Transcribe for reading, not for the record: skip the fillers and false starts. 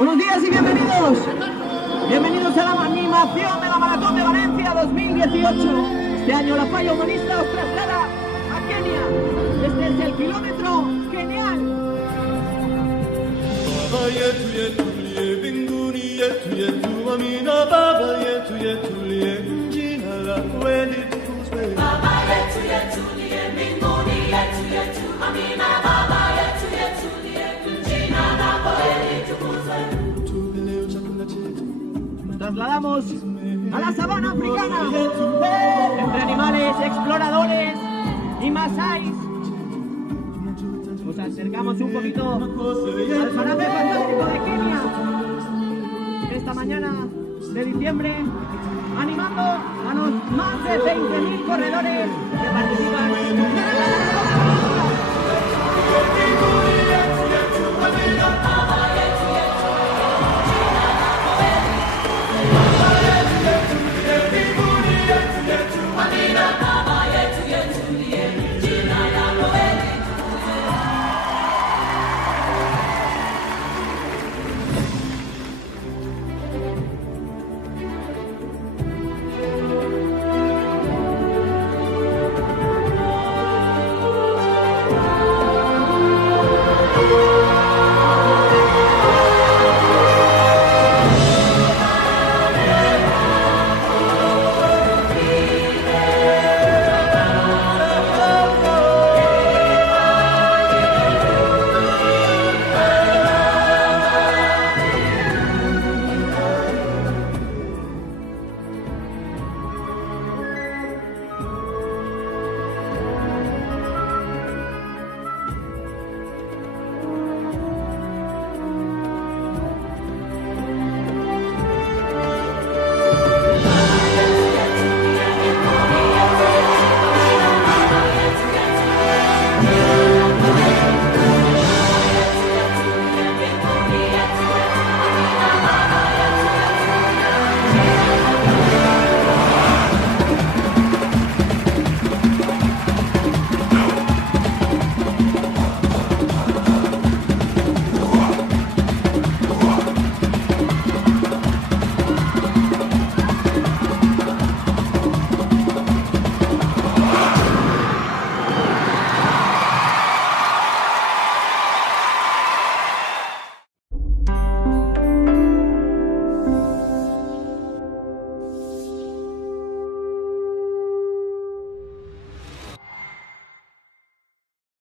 Buenos días y bienvenidos. Bienvenidos a la animación de la Maratón de Valencia 2018. Este año la falla humanista os traslada a Kenia. Este es el kilómetro genial. Nos trasladamos a la sabana africana, entre animales, exploradores y masáis. Nos acercamos un poquito al paraje fantástico de Kenia esta mañana de diciembre, animando a los más de 20.000 corredores que participan en la